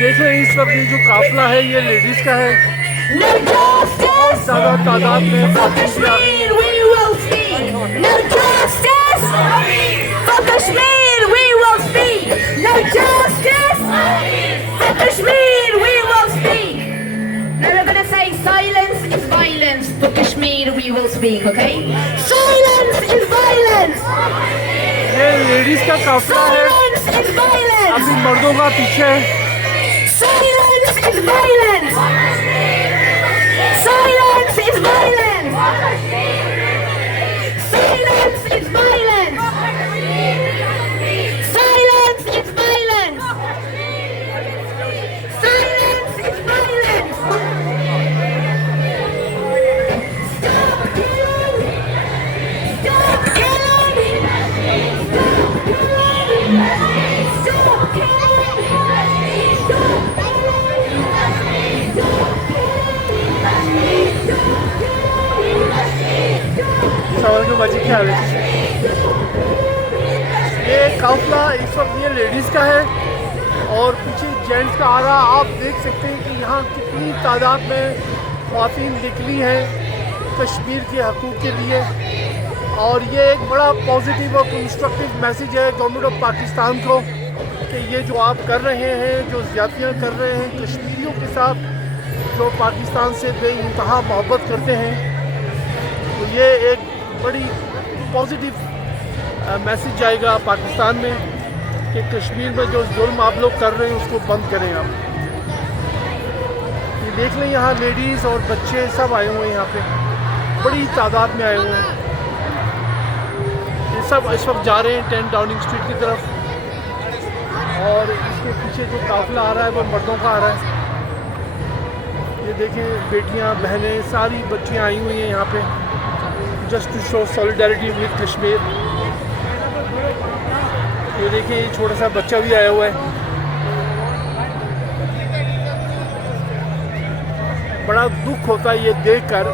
देख रहे हैं इस वक्त ये जो काफिला है ये लेडीज का है। No justice ज़्यादा तादाद में for Kashmir, we will speak. No justice for Kashmir, we will speak. No justice for Kashmir, we will speak. Now we're going to say silence is violence. For Kashmir, we will speak, okay? Silence is violence. ये ladies का काफिला है, Silence is violence. अभी मर्दों का पीछे है। Silence is violence. Silence is violence. Silence is violence. Silence is violence. Silence is violence. Stop killing. Stop killing. Stop killing. Stop killing. सवाल के बच्चे क्या है? ये काफिला इस वक्त ये लेडीज़ का है और पीछे जेंट्स का आ रहा। आप देख सकते हैं कि यहाँ कितनी तादाद में ख़वातीन निकली हैं कश्मीर के हकूक़ के लिए। और ये एक बड़ा पॉजिटिव और कंस्ट्रक्टिव मैसेज है गवर्नमेंट ऑफ पाकिस्तान को कि ये जो आप कर रहे हैं, जो ज़्यादतियाँ कर रहे हैं कश्मीरियों के साथ, जो पाकिस्तान से बेइंतहा मोहब्बत करते हैं, तो ये एक बड़ी पॉजिटिव मैसेज जाएगा पाकिस्तान में कि कश्मीर में जो जुल्म आप लोग कर रहे हैं उसको बंद करें आप। ये देख लें यहाँ लेडीज़ और बच्चे सब आए हुए हैं, यहाँ पे बड़ी तादाद में आए हुए हैं। ये सब इस वक्त जा रहे हैं 10 डाउनिंग स्ट्रीट की तरफ और इसके पीछे जो काफिला आ रहा है वो मर्दों का आ रहा है। ये देखें बेटियां बहनें सारी बच्चियां आई हुई हैं यहाँ पे just to show solidarity with Kashmir. ये देखिए ये छोटा सा बच्चा भी आया हुआ है। बड़ा दुख होता है ये देखकर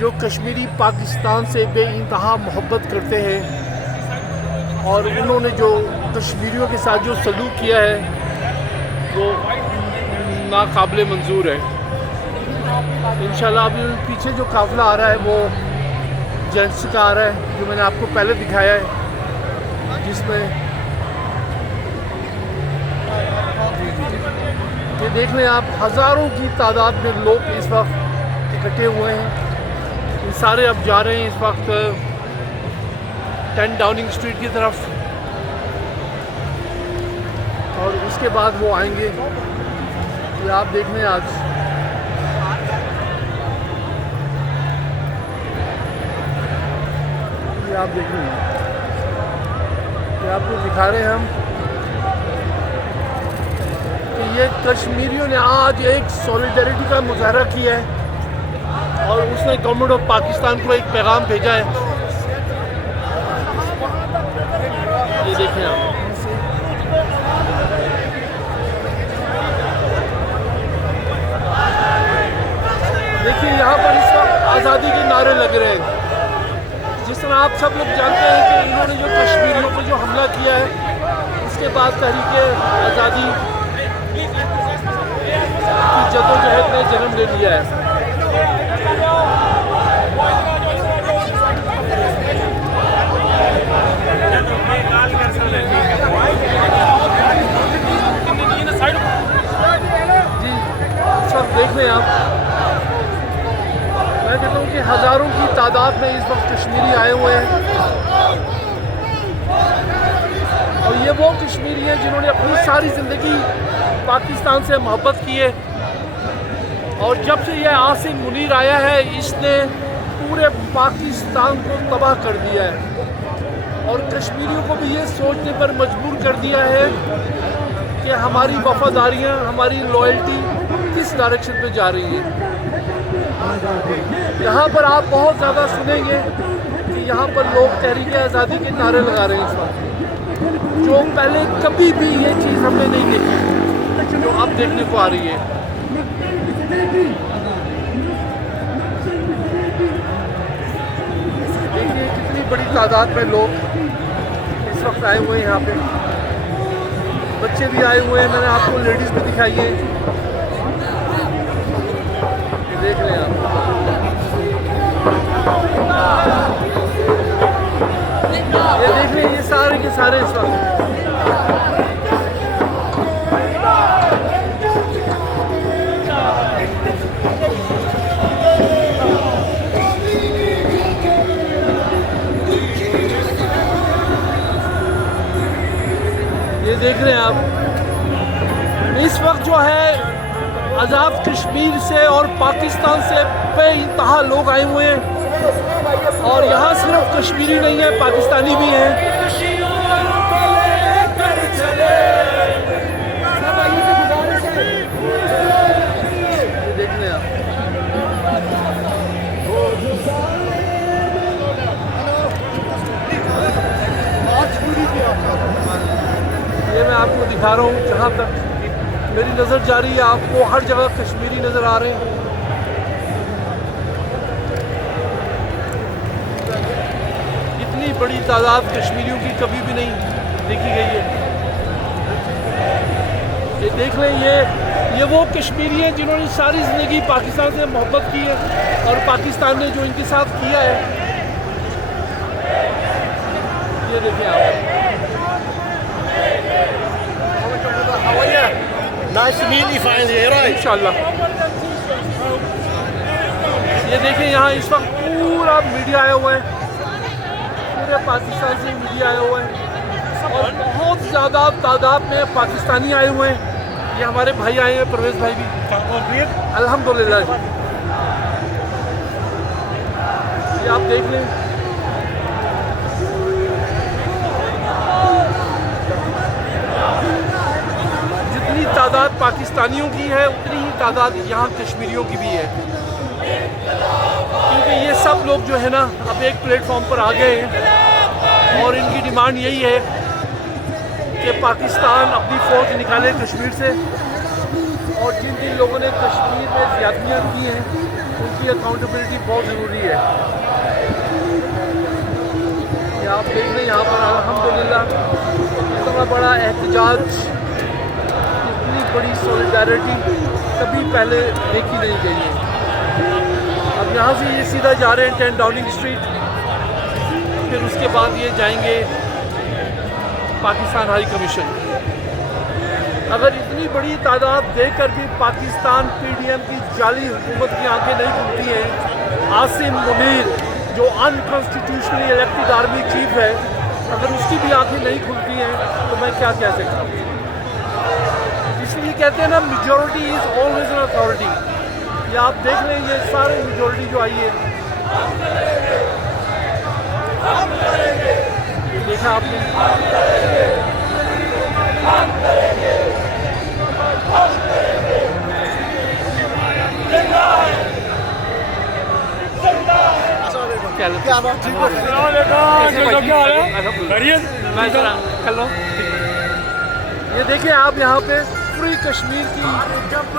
जो कश्मीरी पाकिस्तान से बेइंतहा मोहब्बत करते हैं और उन्होंने जो कश्मीरियों के साथ जो सलूक किया है वो नाकाबिले मंजूर है। इंशाल्लाह अभी पीछे जो काफिला आ रहा है वो जेंट्स का आ रहा है जो मैंने आपको पहले दिखाया है, जिसमें ये देख लें आप हज़ारों की तादाद में लोग इस वक्त इकट्ठे हुए हैं। ये सारे अब जा रहे हैं इस वक्त 10 डाउनिंग स्ट्रीट की तरफ और उसके बाद वो आएंगे। ये आप देख लें आज ये आप देख रहे हैं, ये आपको दिखा रहे हैं हम कि ये कश्मीरियों ने आज एक सॉलिडारिटी का मुजाहरा किया है और उसने गवर्नमेंट ऑफ पाकिस्तान को एक पैगाम भेजा है। ये देखें आप, देखिए यहाँ पर इस वक्त आज़ादी के नारे लग रहे हैं। जिस तरह आप सब लोग जानते हैं कि इन्होंने जो कश्मीरियों पर जो हमला किया है उसके बाद तहरीके आज़ादी की जदोजहद ने जन्म ले लिया है। जी सब देख लें आप, मैं कहता हूँ कि हज़ारों की तादाद में इस वक्त कश्मीरी आए हुए हैं और ये वो कश्मीरी हैं जिन्होंने अपनी सारी ज़िंदगी पाकिस्तान से मोहब्बत की है और जब से ये आसिम मुनीर आया है इसने पूरे पाकिस्तान को तबाह कर दिया है और कश्मीरियों को भी ये सोचने पर मजबूर कर दिया है कि हमारी वफादारियाँ, हमारी लॉयल्टी किस डायरेक्शन पे जा रही है। यहाँ पर आप बहुत ज़्यादा सुनेंगे कि यहाँ पर लोग तहरीक आज़ादी के नारे लगा रहे हैं इस वक्त, जो पहले कभी भी ये चीज़ हमने नहीं देखी जो अब देखने को आ रही है। देखिए कितनी बड़ी तादाद में लोग इस वक्त आए हुए हैं यहाँ पे। बच्चे भी आए हुए हैं, मैंने आपको लेडीज़ भी दिखाई है। ये देख रहे हैं आप, ये देख रहे हैं, ये सारे के सारे इस वक्त ये देख रहे हैं आप। इस वक्त जो है आज़ाद कश्मीर से और पाकिस्तान से बेइंतहा लोग आए हुए हैं, और यहाँ सिर्फ कश्मीरी नहीं है, पाकिस्तानी भी हैं। ये देख रहे हैं आप। ये मैं आपको दिखा रहा हूँ, जहाँ तक मेरी नज़र जा रही है आपको हर जगह कश्मीरी नज़र आ रहे हैं। इतनी बड़ी तादाद कश्मीरियों की कभी भी नहीं देखी गई है। ये देख लें, ये वो कश्मीरी हैं जिन्होंने सारी ज़िंदगी पाकिस्तान से मोहब्बत की है, और पाकिस्तान ने जो इनके साथ किया है, ये देखें आप। Nice to meet you finally, right? इंशाल्लाह। ये देखें, यहाँ इस वक्त पूरा मीडिया आया हुआ है, पूरे पाकिस्तान से मीडिया आया हुआ है, और बहुत ज़्यादा तादाद में पाकिस्तानी आए हुए हैं। ये हमारे भाई आए हैं, परवेज़ भाई भी, अल्हम्दुलिल्लाह। ये आप देख लें, जितनी तादाद पाकिस्तानियों की है उतनी ही तादाद यहाँ कश्मीरियों की भी है, क्योंकि ये सब लोग जो है ना अब एक प्लेटफॉर्म पर आ गए हैं, और इनकी डिमांड यही है कि पाकिस्तान अपनी फ़ौज निकाले कश्मीर से, और जिन जिन लोगों ने कश्मीर में ज़्यादतियाँ की हैं उनकी अकाउंटेबिलिटी बहुत ज़रूरी है। ये आप देख रहे हैं यहाँ पर अल्हम्दुलिल्लाह इतना बड़ा एहतजाज, इतनी बड़ी सॉलिडारिटी कभी पहले देखी नहीं गई है। अब यहाँ से ये सीधा जा रहे हैं 10 डाउनिंग स्ट्रीट, फिर उसके बाद ये जाएंगे पाकिस्तान हाई कमीशन। अगर इतनी बड़ी तादाद देखकर भी पाकिस्तान PDM की जाली हुकूमत की आंखें नहीं खुलती हैं, आसिम मुनीर जो अनकॉन्स्टिट्यूशनली इलेक्टेड आर्मी चीफ है, अगर उसकी भी आंखें नहीं खुलती हैं तो मैं क्या कह सकता हूँ। इसलिए कहते हैं ना, majority is always an authority. ये आप देख लें, ये सारे मेजॉरिटी जो आई है, देखा आपने। क्या बात, ठीक है, ये देखिए आप, यहाँ पे फ्री कश्मीर की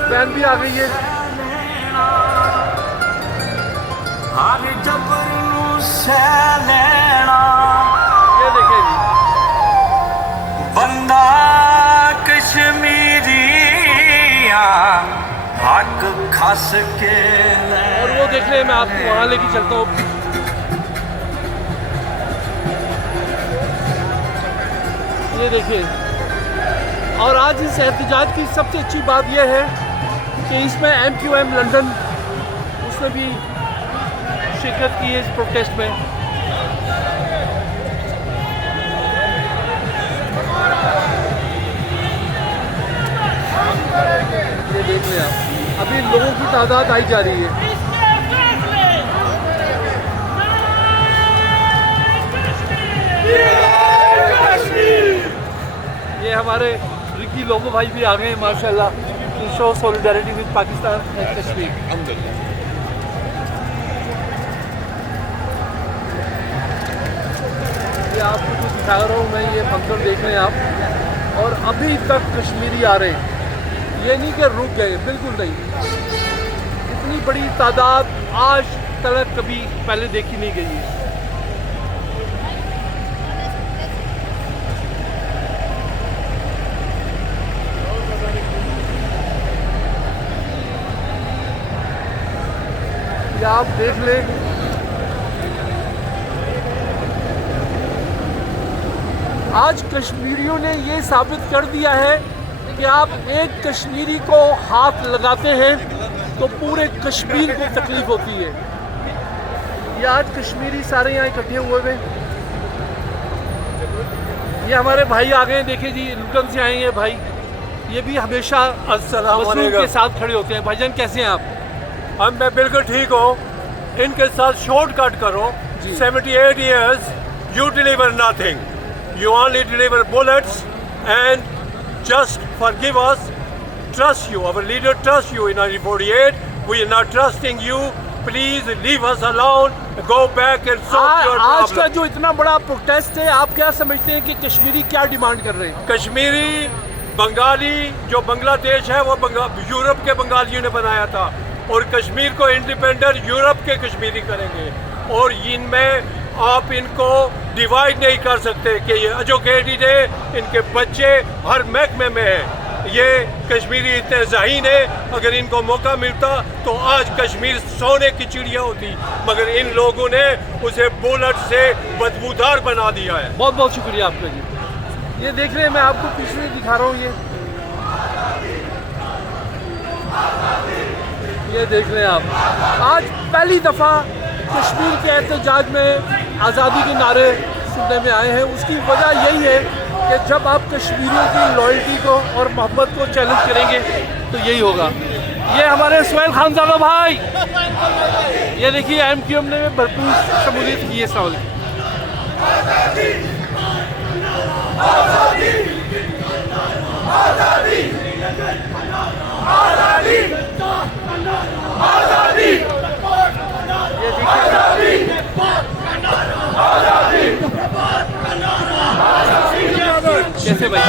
वैन भी आ गई है। ये देखिए जी, बंदा कश्मीरी हक खस के, और वो देख ले, मैं आपको वहाँ लेके चलता हूँ। ये देखिए, और आज इस एहतजाज की सबसे अच्छी बात यह है कि इसमें MQM लंदन उसने भी शिरकत की है इस प्रोटेस्ट में। ये देख लें आप, अभी लोगों की तादाद आई जा रही है। ये हमारे रिकी लोगो भाई भी आ गए हैं माशाल्लाह, to show solidarity with Pakistan and Kashmir. ये आपको जो दिखा रहा हूँ मैं, ये मंजर देख रहे हैं आप, और अभी तक कश्मीरी आ रहे हैं, ये नहीं कि रुक गए, बिल्कुल नहीं। इतनी बड़ी तादाद आज तक कभी पहले देखी नहीं गई है। ये आप देख लें, आज कश्मीरियों ने ये साबित कर दिया है कि आप एक कश्मीरी को हाथ लगाते हैं तो पूरे कश्मीर को तकलीफ होती है। ये आज कश्मीरी सारे यहाँ इकट्ठे हुए हैं। ये हमारे भाई आ गए, देखिए जी, लुटन से आए हैं भाई। ये भी हमेशा मजलूम के साथ खड़े होते हैं। भाईजान कैसे हैं आप? मैं बिल्कुल ठीक हूँ। इनके साथ शॉर्टकट करो। 78 years you deliver nothing. You only deliver bullets and just forgive us. Trust you. Our leader trusts you in 1948. We are not trusting you. Please leave us alone. Go back and solve your problem. आज का जो इतना बड़ा protest है, आप क्या समझते हैं कि कश्मीरी क्या डिमांड कर रहे हैं? कश्मीरी बंगाली जो बांग्लादेश है वो यूरोप के बंगालियों ने बनाया था, और कश्मीर को इंडिपेंडेंट यूरोप के कश्मीरी करेंगे। और इनमें आप इनको डिवाइड नहीं कर सकते कि ये एजुकेटेड है, इनके बच्चे हर महकमे में है। ये कश्मीरी इतने ज़हीन है, अगर इनको मौका मिलता तो आज कश्मीर सोने की चिड़िया होती, मगर इन लोगों ने उसे बुलेट से बदबूदार बना दिया है। बहुत बहुत शुक्रिया आपका जी। ये देख रहे हैं, मैं आपको पीछे दिखा रहा हूँ। ये देख रहे हैं आप, आज पहली दफ़ा कश्मीर के एहतजाज में आज़ादी के नारे सुनने में आए हैं। उसकी वजह यही है कि जब आप कश्मीरियों की लॉयल्टी को और मोहब्बत को चैलेंज करेंगे तो यही होगा। ये हमारे सुहेल खानज़ादा भाई, ये देखिए MQM ने भरपूर शमूलियत की है। सवाल कैसे भाई,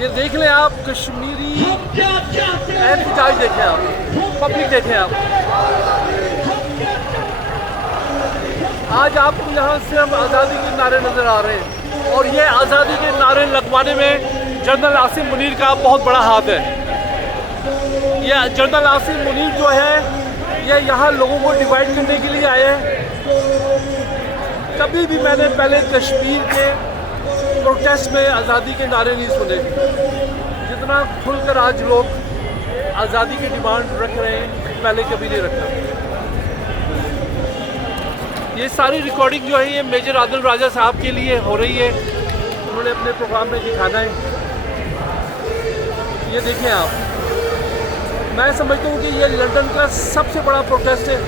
ये देख लें आप, कश्मीरी एहतजाज देखें आप, पब्लिक देखें आप। आज आपको यहाँ सिर्फ आज़ादी के नारे नज़र आ रहे हैं, और ये आज़ादी के नारे लगवाने में जनरल आसिम मुनीर का बहुत बड़ा हाथ है। ये जनरल आसिम मुनीर जो है, ये यहाँ लोगों को डिवाइड करने के लिए आए हैं। कभी भी मैंने पहले कश्मीर के प्रोटेस्ट में आज़ादी के नारे नहीं सुने जितना खुलकर आज लोग आज़ादी की डिमांड रख रहे हैं, पहले कभी नहीं रखा। ये सारी रिकॉर्डिंग जो है, ये मेजर आदिल राजा साहब के लिए हो रही है, उन्होंने अपने प्रोग्राम में दिखाना है। ये देखें आप, मैं समझता हूँ कि ये लंदन का सबसे बड़ा प्रोटेस्ट है।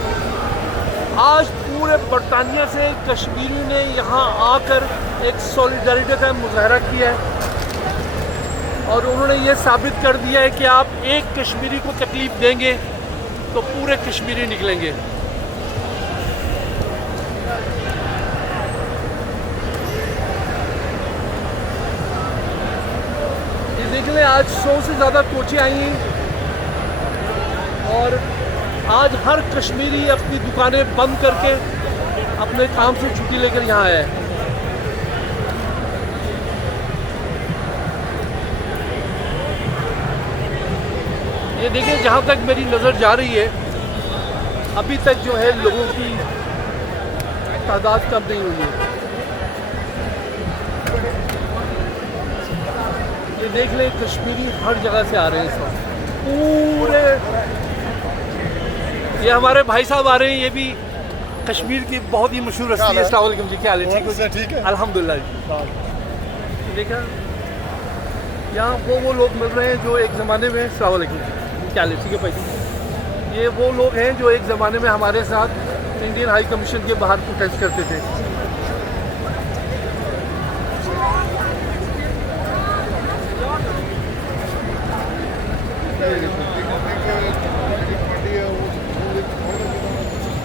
आज पूरे बरतानिया से कश्मीरी ने यहाँ आकर एक सॉलिडारिटी का मुजाहरा किया है, और उन्होंने ये साबित कर दिया है कि आप एक कश्मीरी को तकलीफ देंगे तो पूरे कश्मीरी निकलेंगे। ये देख लें, आज 100 से ज़्यादा कोचें आई हैं, और आज हर कश्मीरी अपनी दुकानें बंद करके अपने काम से छुट्टी लेकर यहाँ आया है। ये देखिए, जहाँ तक मेरी नज़र जा रही है, अभी तक जो है लोगों की तादाद कम नहीं हुई है। ये देख लें, कश्मीरी हर जगह से आ रहे हैं इस वक्त पूरे। ये हमारे भाई साहब आ रहे हैं, ये भी कश्मीर की बहुत ही मशहूर हस्ती है। अस्सलाम वालेकुम जी, क्या हाल है? ठीक है, अल्हम्दुलिल्लाह जी। देखा, यहाँ वो लोग मिल रहे हैं जो एक ज़माने में, अस्सलाम वालेकुम, क्या हाल है? ठीक है भाई। ये वो लोग हैं जो एक ज़माने में हमारे साथ इंडियन हाई कमीशन के बाहर प्रोटेस्ट करते थे।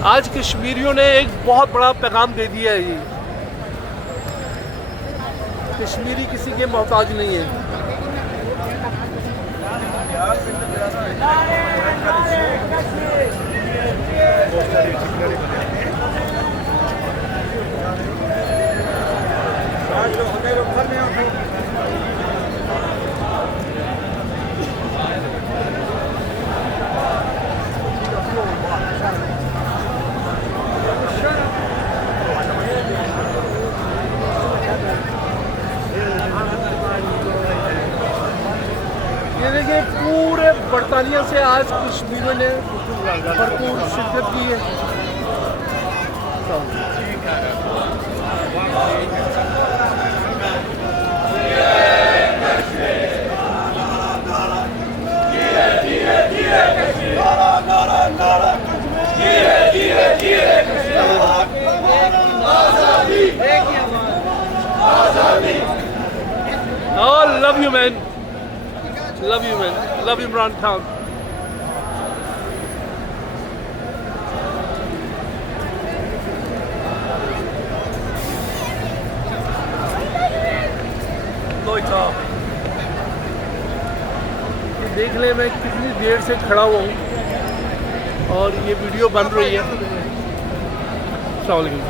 आज कश्मीरियों ने एक बहुत बड़ा पैगाम दे दिया है। ये कश्मीरी किसी के मोहताज नहीं है। देखिए पूरे बरतानिया से आज कश्मीरियों ने भरपूर शिरकत की है। Oh, love you, man. Love you, man. Love Imran Khan. देख ले मैं कितनी देर से खड़ा हुआ हूँ और ये वीडियो बन रही है। अस्सलाम वालेकुम।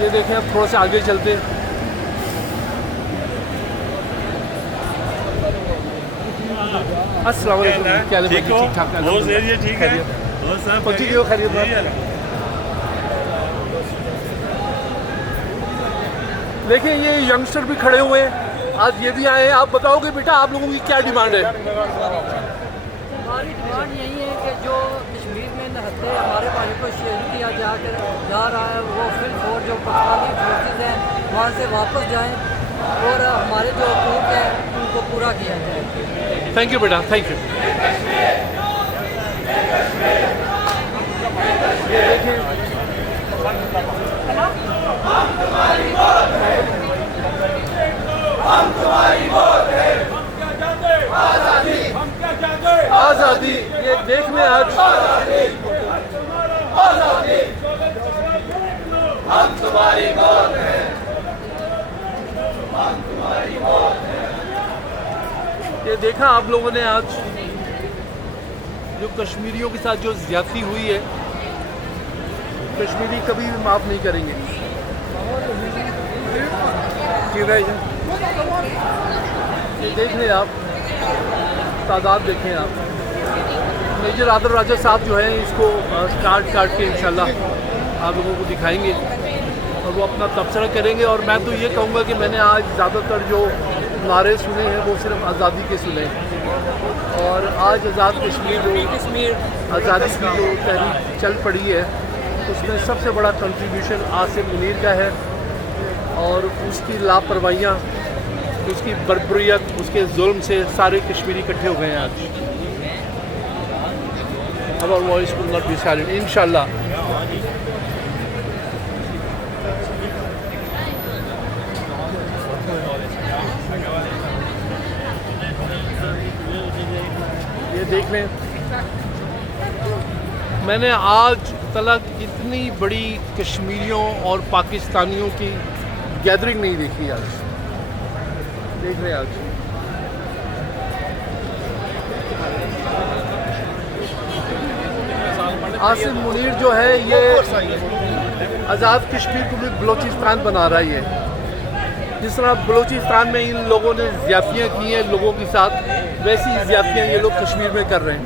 ये देखें, अब थोड़ा सा आगे चलते हैं। अस्सलाम वालेकुम, क्या हाल है? ठीक ठाक, ठीक है। पहुंची गई हो खैरियत? देखिए ये यंगस्टर भी खड़े हुए हैं, आज ये भी आए हैं। आप बताओगे बेटा आप लोगों की क्या डिमांड है? हमारी डिमांड यही है कि जो कश्मीर में नहते हमारे पानी को शेयर किया जा रहा है वो फिर और जो पाकिस्तानी फोर्सेज हैं वहाँ से वापस जाएं और हमारे जो हकूक़ हैं उनको पूरा किया जाए। थैंक यू बेटा, थैंक यू। ये देखें आज़ादी, ये देख में आज ये देखा आप लोगों ने आज जो कश्मीरियों के साथ जो ज्यादती हुई है, कश्मीरी कभी भी माफ़ नहीं करेंगे। ये देख लें आप, तादाद देखें आप। मेजर आदर राजा साहब जो है इसको काट के इंशाल्लाह आप लोगों को दिखाएंगे और वो अपना तबसरा करेंगे। और मैं तो ये कहूँगा कि मैंने आज ज़्यादातर जो नारे सुने हैं वो सिर्फ आज़ादी के सुने हैं। और आज आज़ाद कश्मीर आज़ादी की जो तहरीक चल पड़ी है उसमें सबसे बड़ा कंट्रीब्यूशन आसिम मुनीर का है। और उसकी लापरवाहियाँ, उसकी बर्बरियत, उसके जुल्म से सारे कश्मीरी इकट्ठे हो गए हैं आज। Our voice will not be silent, इंशाल्लाह। ये देख लें, मैंने आज तक इतनी बड़ी कश्मीरियों और पाकिस्तानियों की गैदरिंग नहीं देखी आज। देख रहे हैं आज आसिम मुनीर जो है ये आज़ाद कश्मीर को भी बलूचिस्तान बना रहा है। ये जिस तरह बलूचिस्तान में इन लोगों ने ज़्यादतियाँ की हैं लोगों के साथ, वैसी ज़्यादतियाँ ये लोग कश्मीर में कर रहे हैं।